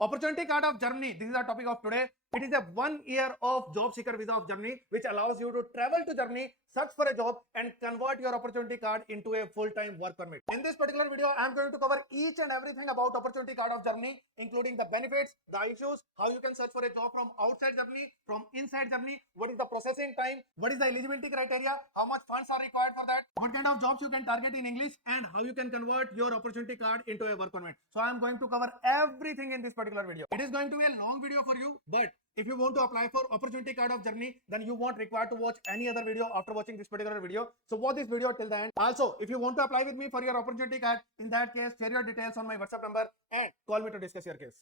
Opportunity card of Germany. This is our topic of today. It is a 1 year of job seeker visa of Germany, which allows you to travel to Germany, search for a job, and convert your opportunity card into a full-time work permit. In this particular video, I am going to cover each and everything about opportunity card of Germany, including the benefits, the issues, how you can search for a job from outside Germany, from inside Germany, what is the processing time, what is the eligibility criteria, how much funds are required for that, what kind of jobs you can target in English, and how you can convert your opportunity card into a work permit. So I am going to cover everything in this particular video. It is going to be a long video for you, but if you want to apply for opportunity card of Germany, then you won't require to watch any other video after watching this particular video. So watch this video till the end. Also, if you want to apply with me for your opportunity card, in that case, share your details on my WhatsApp number and call me to discuss your case.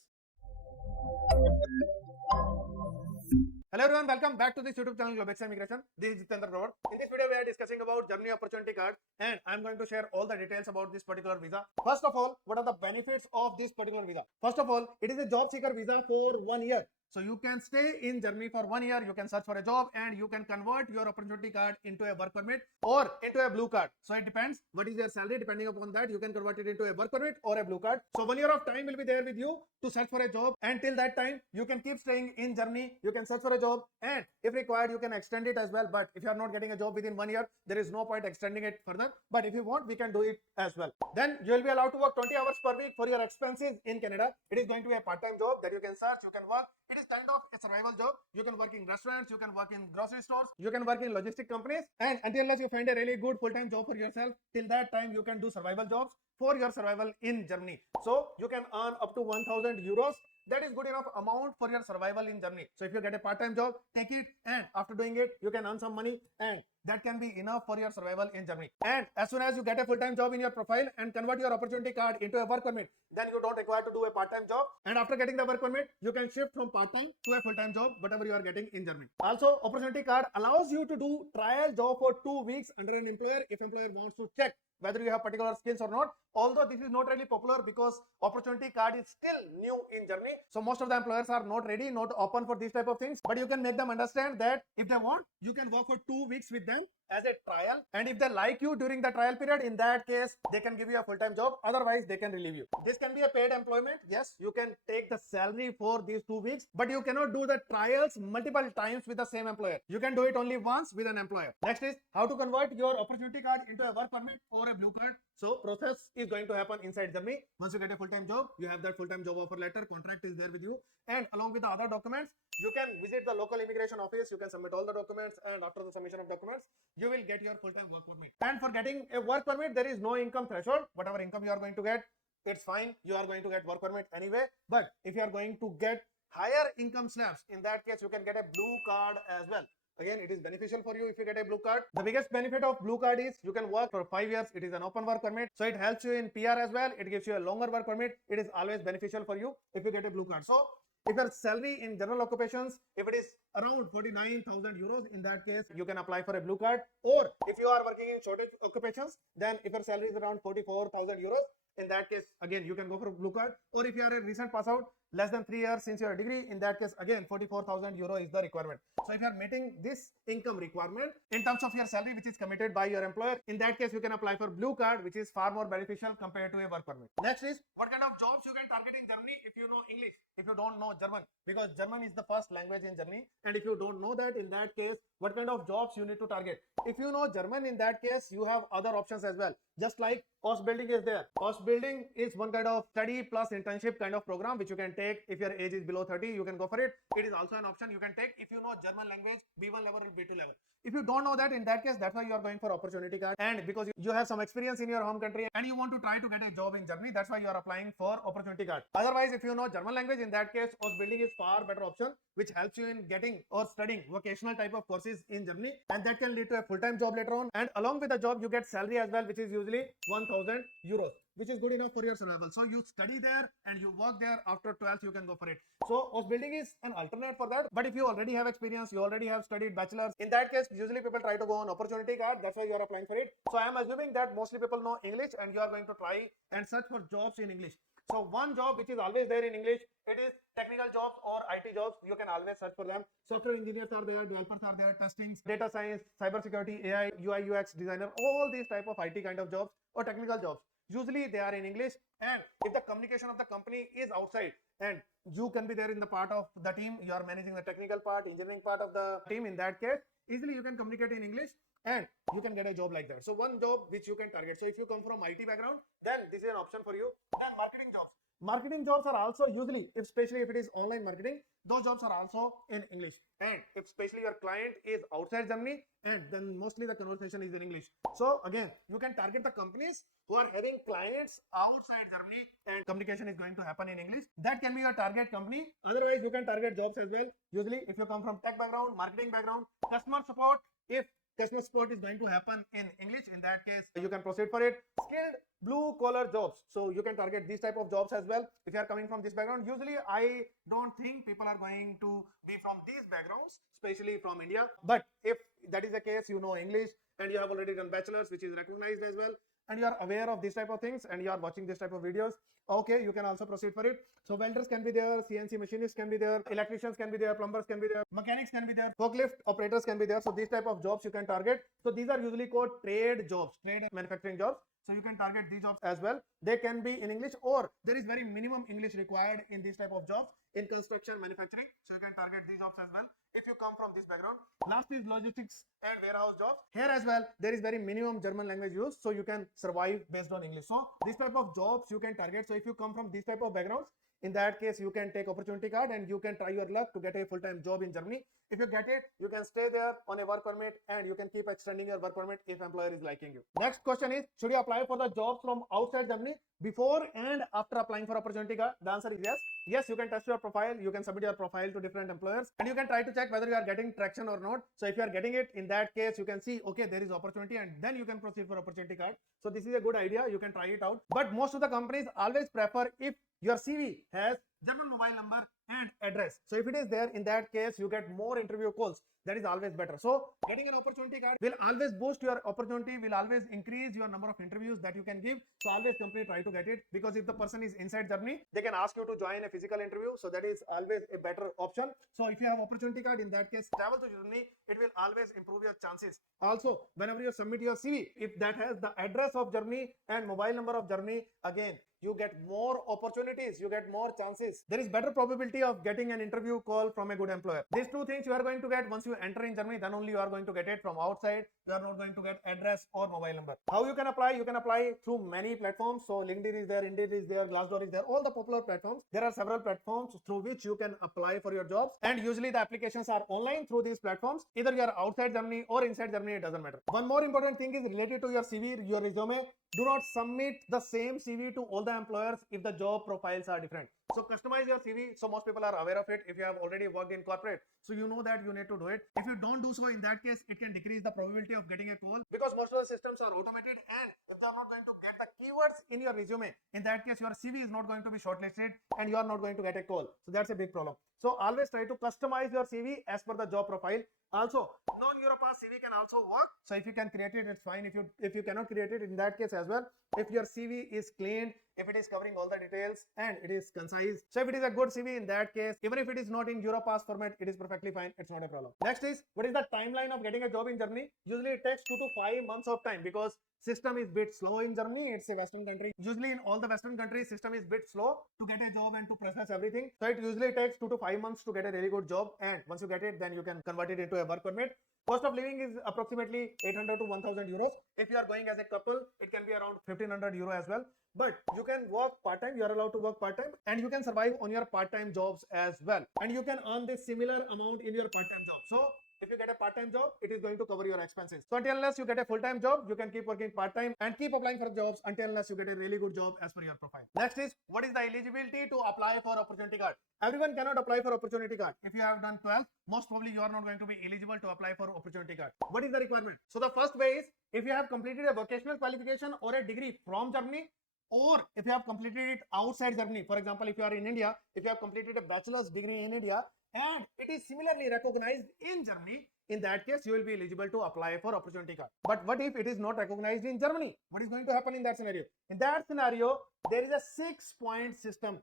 Hello everyone, welcome back to this YouTube channel Globexa Immigration. This is Jitendra Grover. In this video, we are discussing about Germany opportunity card, and I am going to share all the details about this particular visa. First of all, what are the benefits of this particular visa? First of all, it is a job seeker visa for 1 year. So you can stay in Germany for 1 year, you can search for a job, and you can convert your opportunity card into a work permit or into a blue card. So it depends what is your salary. Depending upon that, you can convert it into a work permit or a blue card. So 1 year of time will be there with you to search for a job, and till that time you can keep staying in Germany. You can search for a job, and if required you can extend it as well. But if you are not getting a job within 1 year, there is no point extending it further. But if you want, we can do it as well. Then you will be allowed to work 20 hours per week for your expenses in Canada. It is going to be a part-time job that you can search, you can work. It is kind of a survival job. You can work in restaurants, you can work in grocery stores, you can work in logistic companies, and until you find a really good full-time job for yourself, till that time you can do survival jobs for your survival in Germany. So you can earn up to 1000 euros. That is good enough amount for your survival in Germany. So if you get a part-time job, take it, and after doing it, you can earn some money, and that can be enough for your survival in Germany. And as soon as you get a full-time job in your profile and convert your opportunity card into a work permit, then you don't require to do a part-time job. And after getting the work permit, you can shift from part-time to a full-time job, whatever you are getting in Germany. Also, opportunity card allows you to do trial job for 2 weeks under an employer if employer wants to check whether you have particular skills or not. Although this is not really popular because opportunity card is still new in Germany. So most of the employers are not ready, not open for these type of things. But you can make them understand that if they want, you can work for 2 weeks with them as a trial. And if they like you during the trial period, in that case, they can give you a full-time job. Otherwise, they can relieve you. This can be a paid employment. Yes, you can take the salary for these 2 weeks, but you cannot do the trials multiple times with the same employer. You can do it only once with an employer. Next is how to convert your opportunity card into a work permit or a blue card. So process is going to happen inside Germany. Once you get a full-time job, you have that full-time job offer letter, contract is there with you, and along with the other documents, you can visit the local immigration office, you can submit all the documents, and after the submission of documents, you will get your full-time work permit. And for getting a work permit, there is no income threshold. Whatever income you are going to get, it's fine. You are going to get work permit anyway. But if you are going to get higher income slabs, in that case, you can get a blue card as well. Again, it is beneficial for you if you get a blue card. The biggest benefit of blue card is you can work for 5 years. It is an open work permit. So it helps you in PR as well. It gives you a longer work permit. It is always beneficial for you if you get a blue card. So if your salary in general occupations, if it is around 49,000 euros, in that case, you can apply for a blue card. Or if you are working in shortage occupations, then if your salary is around 44,000 euros, in that case, again, you can go for a blue card. Or if you are a recent pass out, less than 3 years since your degree, in that case, again, 44,000 euro is the requirement. So if you are meeting this income requirement in terms of your salary, which is committed by your employer, in that case, you can apply for blue card, which is far more beneficial compared to a work permit. Next is what kind of jobs you can target in Germany if you know English, if you don't know German, because German is the first language in Germany. And if you don't know that, in that case, what kind of jobs you need to target? If you know German, in that case, you have other options as well. Just like cost building is there. Cost building is one kind of study plus internship kind of program which you can take. If your age is below 30, you can go for it. It is also an option you can take if you know German language, B1 level or B2 level. If you don't know that, in that case, that's why you are going for opportunity card. And because you have some experience in your home country and you want to try to get a job in Germany, that's why you are applying for opportunity card. Otherwise, if you know German language, in that case, cost building is far better option, which helps you in getting or studying vocational type of courses in Germany, and that can lead to a full-time job later on. And along with the job, you get salary as well, which is usually 1000 euros, which is good enough for your survival. So you study there and you work there. After 12th, you can go for it. So house building is an alternate for that. But if you already have experience, you already have studied bachelor's, in that case, usually people try to go on opportunity card. That's why you are applying for it. So I am assuming that mostly people know English and you are going to try and search for jobs in English. So one job which is always there in English, it is technical jobs or IT jobs. You can always search for them. Software engineers are there, developers are there, testing, data science, cybersecurity, AI, UI, UX designer, all these type of IT kind of jobs or technical jobs. Usually they are in English, and if the communication of the company is outside, and you can be there in the part of the team. You are managing the technical part, engineering part of the team. In that case, easily you can communicate in English and you can get a job like that. So one job which you can target. So if you come from IT background, then this is an option for you. Then marketing jobs. Marketing jobs are also usually, especially if it is online marketing, those jobs are also in English. And if especially your client is outside Germany, and then mostly the conversation is in English. So again, you can target the companies who are having clients outside Germany and communication is going to happen in English. That can be your target company. Otherwise, you can target jobs as well. Usually, if you come from tech background, marketing background, customer support, if customer support is going to happen in English, in that case, you can proceed for it. Skilled blue collar jobs. So you can target these type of jobs as well. If you are coming from this background, usually I don't think people are going to be from these backgrounds, especially from India. But if that is the case, you know English and you have already done bachelor's, which is recognized as well, and you are aware of this type of things and you are watching this type of videos, okay, you can also proceed for it. So welders can be there, CNC machinists can be there, electricians can be there, plumbers can be there, mechanics can be there, forklift operators can be there. So these type of jobs you can target. So these are usually called trade jobs, trade and manufacturing jobs. So you can target these jobs as well. They can be in English, or there is very minimum English required in these type of jobs in construction, manufacturing. So you can target these jobs as well if you come from this background. Last is logistics and warehouse jobs. Here as well, there is very minimum German language use, so you can survive based on English. So this type of jobs you can target. So if you come from this type of backgrounds, in that case, you can take opportunity card and you can try your luck to get a full-time job in Germany. If you get it, you can stay there on a work permit and you can keep extending your work permit if employer is liking you. Next question is, should you apply for the jobs from outside Germany before and after applying for opportunity card? The answer is yes. Yes, you can test your profile. You can submit your profile to different employers and you can try to check whether you are getting traction or not. So if you are getting it, in that case, you can see, okay, there is opportunity and then you can proceed for opportunity card. So this is a good idea. You can try it out. But most of the companies always prefer if your CV has German mobile number and address. So if it is there, in that case, you get more interview calls. That is always better. So getting an opportunity card will always boost your opportunity, will always increase your number of interviews that you can give. So always company try to get it, because if the person is inside Germany, they can ask you to join a physical interview. So that is always a better option. So if you have opportunity card, in that case, travel to Germany, it will always improve your chances. Also, whenever you submit your CV, if that has the address of Germany and mobile number of Germany, again, you get more opportunities, you get more chances. There is better probability of getting an interview call from a good employer. These two things you are going to get once you enter in Germany, then only you are going to get it. From outside, you are not going to get address or mobile number. How you can apply? You can apply through many platforms. So LinkedIn is there, Indeed is there, Glassdoor is there, all the popular platforms. There are several platforms through which you can apply for your jobs, and usually the applications are online through these platforms. Either you are outside Germany or inside Germany, it doesn't matter. One more important thing is related to your CV, your resume. Do not submit the same CV to all the employers if the job profiles are different. So customize your CV. So most people are aware of it. If you have already worked in corporate, so you know that you need to do it. If you don't do so, in that case, it can decrease the probability of getting a call, because most of the systems are automated, and if they are not going to get the keywords in your resume, in that case, your CV is not going to be shortlisted and you are not going to get a call. So that's a big problem. So always try to customize your CV as per the job profile. Also, non-Europass CV can also work. So if you can create it, it's fine. If you cannot create it, in that case as well, if your CV is clean, if it is covering all the details and it is concise, so if it is a good CV, in that case, even if it is not in Europass format, it is perfectly fine. It's not a problem. Next is, what is the timeline of getting a job in Germany? Usually it takes 2 to 5 months of time, because system is bit slow in Germany. It's a Western country. Usually in all the Western countries, system is bit slow to get a job and to process everything. So it usually takes 2 to 5 months to get a really good job. And once you get it, then you can convert it into a work permit. Cost of living is approximately 800 to 1000 euros. If you are going as a couple, it can be around 1500 euro as well. But you can work part-time, you are allowed to work part-time, and you can survive on your part-time jobs as well. And you can earn this similar amount in your part-time job. So if you get a part-time job, it is going to cover your expenses. So until unless you get a full-time job, you can keep working part-time and keep applying for jobs until unless you get a really good job as per your profile. Next is, what is the eligibility to apply for opportunity card? Everyone cannot apply for opportunity card. If you have done 12, most probably you are not going to be eligible to apply for opportunity card. What is the requirement? So the first way is, if you have completed a vocational qualification or a degree from Germany, or if you have completed it outside Germany. For example, if you are in India, if you have completed a bachelor's degree in India and it is similarly recognized in Germany, in that case, you will be eligible to apply for opportunity card. But what if it is not recognized in Germany? What is going to happen in that scenario? In that scenario, there is a 6-point system.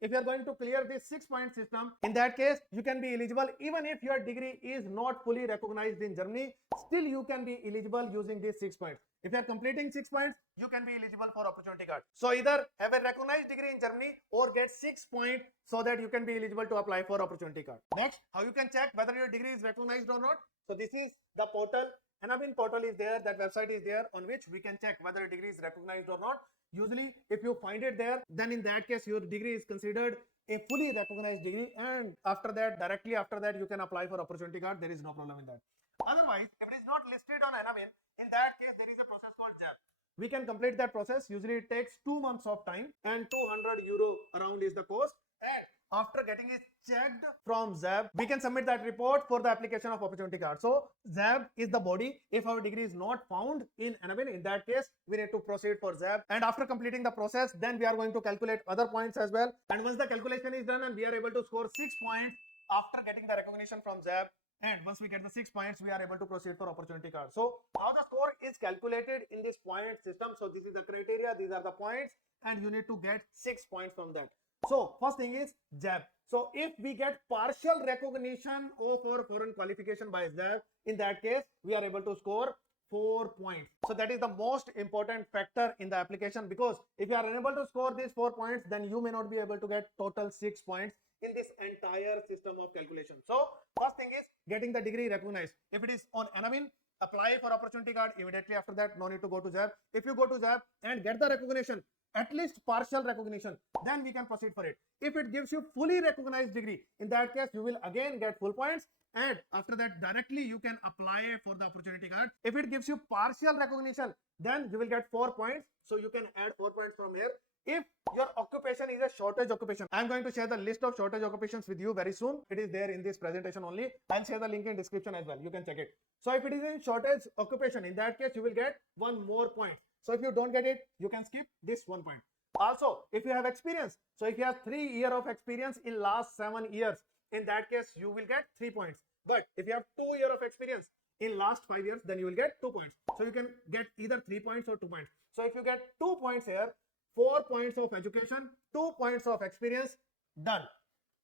if you are going to clear this 6-point system, in that case, you can be eligible even if your degree is not fully recognized in Germany. Still, you can be eligible using these 6 points. If you are completing 6 points, you can be eligible for opportunity card. So either have a recognized degree in Germany or get 6 points so that you can be eligible to apply for opportunity card. Next, how you can check whether your degree is recognized or not. So this is the portal. Anabin portal is there, that website is there on which we can check whether a degree is recognized or not. Usually, if you find it there, then in that case, your degree is considered a fully recognized degree, and after that, directly after that, you can apply for opportunity card. There is no problem in that. Otherwise, if it is not listed on Anabin, in that case, there is a process called JAB. We can complete that process. Usually, it takes 2 months of time, and €200 around is the cost. And after getting it checked from ZAB, we can submit that report for the application of opportunity card. So ZAB is the body. If our degree is not found in Anabin, in that case, we need to proceed for ZAB. And after completing the process, then we are going to calculate other points as well. And once the calculation is done and we are able to score 6 points after getting the recognition from ZAB, and once we get the 6 points, we are able to proceed for opportunity card. So how the score is calculated in this point system. So this is the criteria, these are the points, and you need to get 6 points from that. So first thing is JAB. So if we get partial recognition of our foreign qualification by JAB, in that case, we are able to score 4 points. So that is the most important factor in the application, because if you are unable to score these 4 points, then you may not be able to get total 6 points in this entire system of calculation. So first thing is getting the degree recognized. If it is on Anabin, apply for opportunity card immediately after that. No need to go to JAB. If you go to JAB and get the recognition, at least partial recognition, then we can proceed for it. If it gives you fully recognized degree, in that case, you will again get full points, and after that directly you can apply for the opportunity card. If it gives you partial recognition, then you will get 4 points. So you can add 4 points from here. If your occupation is a shortage occupation, I'm going to share the list of shortage occupations with you very soon. It is there in this presentation only. I'll share the link in description as well. You can check it. So if it is in shortage occupation, in that case, you will get 1 more point. So if you don't get it, you can skip this 1 point. Also, if you have experience, so if you have 3 years of experience in last 7 years, in that case, you will get 3 points. But if you have 2 years of experience in last 5 years, then you will get 2 points. So you can get either 3 points or 2 points. So if you get 2 points here, 4 points of education, 2 points of experience, done.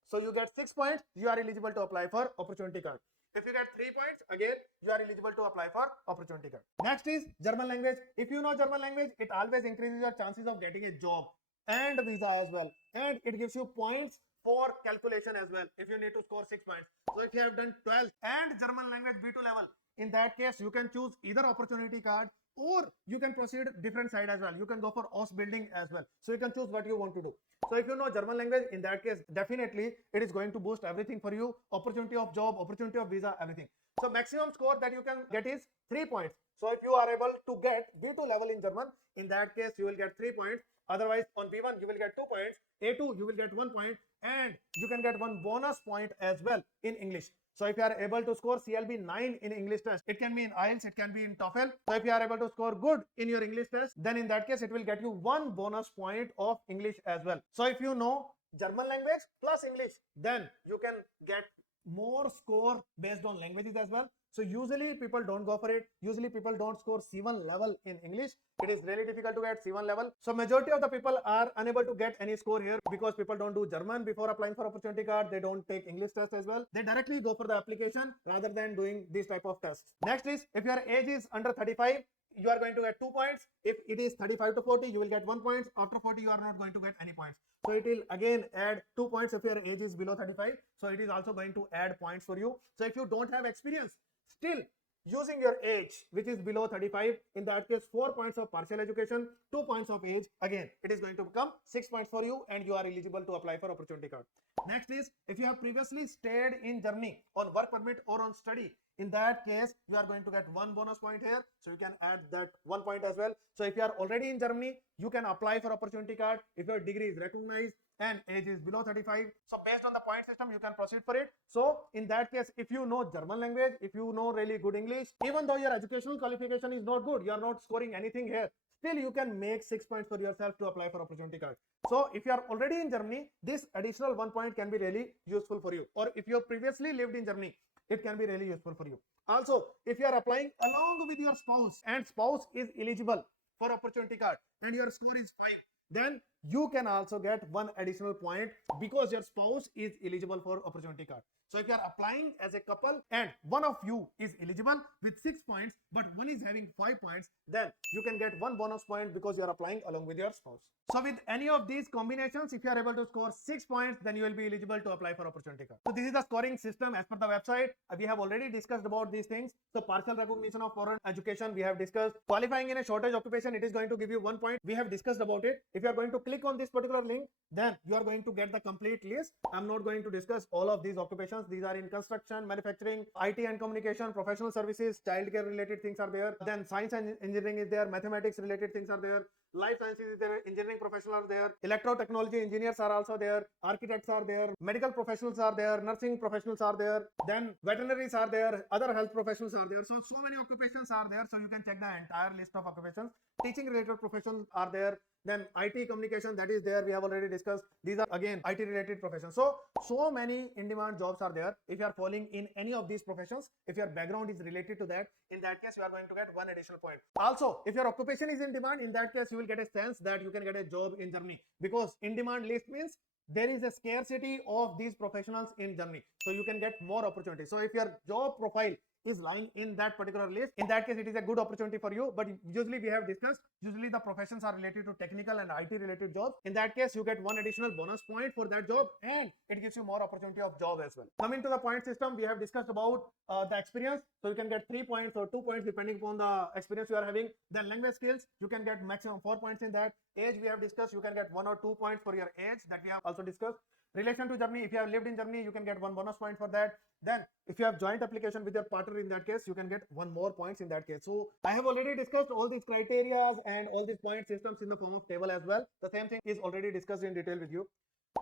So you get 6 points, you are eligible to apply for opportunity card. If you get 3 points, again, you are eligible to apply for opportunity card. Next is German language. If you know German language, it always increases your chances of getting a job and visa as well. And it gives you points for calculation as well if you need to score 6 points. So if you have done 12 and German language B2 level, in that case, you can choose either opportunity card or you can proceed different side as well. You can go for Ausbildung as well. So you can choose what you want to do. So if you know German language, in that case, definitely it is going to boost everything for you. Opportunity of job, opportunity of visa, everything. So maximum score that you can get is 3 points. So if you are able to get B2 level in German, in that case, you will get 3 points. Otherwise, on B1, you will get 2 points. A2, you will get 1 point. And you can get 1 bonus point as well in English. So if you are able to score CLB 9 in English test, it can be in IELTS, it can be in TOEFL. So if you are able to score good in your English test, then in that case, it will get you 1 bonus point of English as well. So if you know German language plus English, then you can get more score based on languages as well. So usually people don't go for it. Usually people don't score C1 level in English. It is really difficult to get C1 level. So majority of the people are unable to get any score here because people don't do German before applying for opportunity card. They don't take English test as well. They directly go for the application rather than doing this type of tests. Next is, if your age is under 35, you are going to get 2 points. If it is 35 to 40, you will get 1 point. After 40, you are not going to get any points. So it will again add 2 points if your age is below 35. So it is also going to add points for you. So if you don't have experience, still using your age, which is below 35, in that case, 4 points of partial education, 2 points of age, again, it is going to become 6 points for you and you are eligible to apply for opportunity card. Next is, if you have previously stayed in Germany on work permit or on study, in that case, you are going to get 1 bonus point here. So you can add that 1 point as well. So if you are already in Germany, you can apply for opportunity card if your degree is recognized and age is below 35. So based on the point system, you can proceed for it. So in that case, if you know German language, if you know really good English, even though your educational qualification is not good, you are not scoring anything here, still you can make 6 points for yourself to apply for opportunity card. So if you are already in Germany, this additional 1 point can be really useful for you. Or if you have previously lived in Germany, it can be really useful for you. Also, if you are applying along with your spouse and spouse is eligible for opportunity card and your score is 5, then you can also get one additional point because your spouse is eligible for opportunity card. So if you are applying as a couple and one of you is eligible with 6 points, but one is having 5 points, then you can get one bonus point because you are applying along with your spouse. So with any of these combinations, if you are able to score 6 points, then you will be eligible to apply for opportunity card. So this is the scoring system as per the website. We have already discussed about these things. So partial recognition of foreign education, we have discussed. Qualifying in a shortage occupation, it is going to give you 1 point. We have discussed about it. If you are going to click on this particular link, then you are going to get the complete list. I'm not going to discuss all of these occupations. These are in construction, manufacturing, IT and communication, professional services, childcare related things are there. Then science and engineering is there, mathematics related things are there. Life sciences is there, engineering professionals are there, electro technology engineers are also there, architects are there, medical professionals are there, nursing professionals are there, then veterinaries are there, other health professionals are there. So many occupations are there. So you can check the entire list of occupations. Teaching related professions are there. Then IT communication, that is there, we have already discussed. These are again IT related professions. So many in demand jobs are there. If you are falling in any of these professions, if your background is related to that, in that case you are going to get one additional point. Also, if your occupation is in demand, in that case you will get a sense that you can get a job in Germany, because in demand list means there is a scarcity of these professionals in Germany, so you can get more opportunities. So if your job profile is lying in that particular list, in that case it is a good opportunity for you. But usually we have discussed, usually the professions are related to technical and IT related jobs. In that case you get one additional bonus point for that job, and it gives you more opportunity of job as well. Coming to the point system, we have discussed about the experience, so you can get 3 points or 2 points depending upon the experience you are having. Then language skills, you can get maximum 4 points in that. Age, we have discussed, you can get 1 or 2 points for your age, that we have also discussed. Relation to Germany, if you have lived in Germany, you can get one bonus point for that. Then if you have joint application with your partner, in that case you can get one more points in that case. So I have already discussed all these criteria and all these point systems in the form of table as well. The same thing is already discussed in detail with you.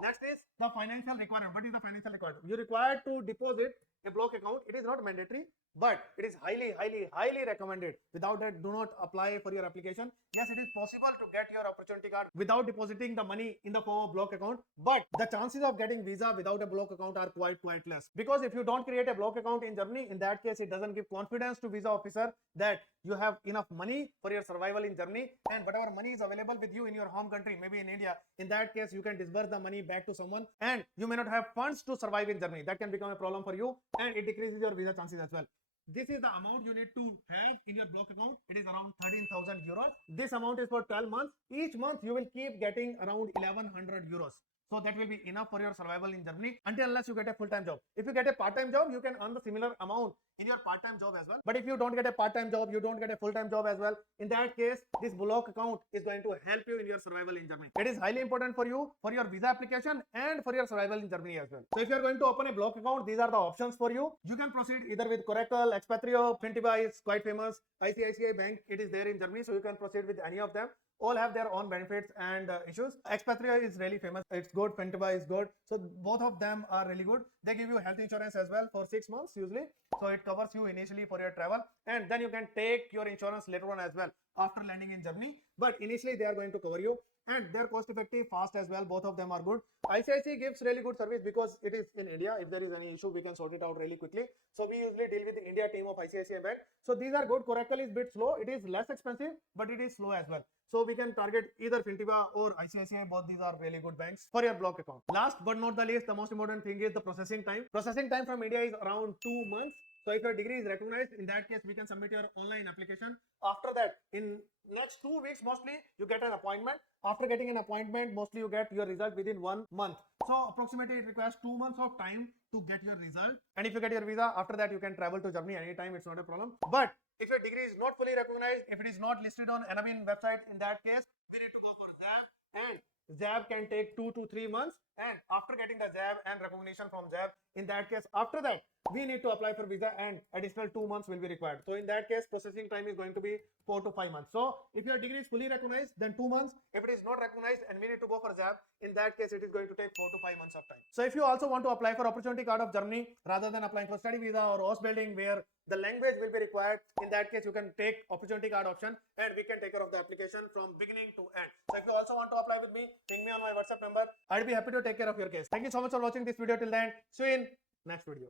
Next is the financial requirement. What is the financial requirement? You required to deposit a block account. It is not mandatory, but it is highly recommended. Without that, do not apply for your application. Yes, it is possible to get your opportunity card without depositing the money in the form of block account, but the chances of getting visa without a block account are quite less. Because if you don't create a block account in Germany, in that case it doesn't give confidence to visa officer that you have enough money for your survival in Germany, and whatever money is available with you in your home country, maybe in India, in that case you can disburse the money back to someone, and you may not have funds to survive in Germany. That can become a problem for you, and it decreases your visa chances as well. This is the amount you need to have in your block account. It is around 13,000 euros. This amount is for 12 months. Each month you will keep getting around 1100 euros. So that will be enough for your survival in Germany until unless you get a full-time job. If you get a part-time job, you can earn the similar amount in your part-time job as well. But if you don't get a part-time job, you don't get a full-time job as well, in that case, this block account is going to help you in your survival in Germany. It is highly important for you, for your visa application and for your survival in Germany as well. So if you are going to open a block account, these are the options for you. You can proceed either with Coracle, Expatrio, Fintiba is quite famous, ICICI Bank, it is there in Germany, so you can proceed with any of them. All have their own benefits and issues. Expatrio is really famous. It's good. Fintiba is good. So both of them are really good. They give you health insurance as well for 6 months usually. So it covers you initially for your travel, and then you can take your insurance later on as well after landing in Germany. But initially they are going to cover you, and they're cost effective, fast as well. Both of them are good. ICICI gives really good service because it is in India. If there is any issue, we can sort it out really quickly. So we usually deal with the India team of ICICI Bank. So these are good. Coracle is a bit slow. It is less expensive, but it is slow as well. So we can target either Fintiba or ICICI. Both these are really good banks for your block account. Last but not the least, the most important thing is the processing time. Processing time from India is around 2 months. So if your degree is recognized, in that case, we can submit your online application. After that, in next 2 weeks, mostly you get an appointment. After getting an appointment, mostly you get your result within 1 month. So approximately it requires 2 months of time to get your result. And if you get your visa, after that you can travel to Germany anytime. It's not a problem. But if your degree is not fully recognized, if it is not listed on NABIN website, in that case, we need to go for ZAB, and ZAB can take 2 to 3 months. And after getting the ZAB and recognition from ZAB, in that case, after that, we need to apply for visa, and additional 2 months will be required. So in that case, processing time is going to be 4 to 5 months. So if your degree is fully recognized, then 2 months. If it is not recognized and we need to go for ZAB, in that case, it is going to take 4 to 5 months of time. So if you also want to apply for opportunity card of Germany, rather than applying for study visa or Ausbildung where the language will be required, in that case, you can take opportunity card option, and we can take care of the application from beginning to end. So if you also want to apply with me, ping me on my WhatsApp number. I'd be happy to take care of your case. Thank you so much for watching this video till the end. See you in next video.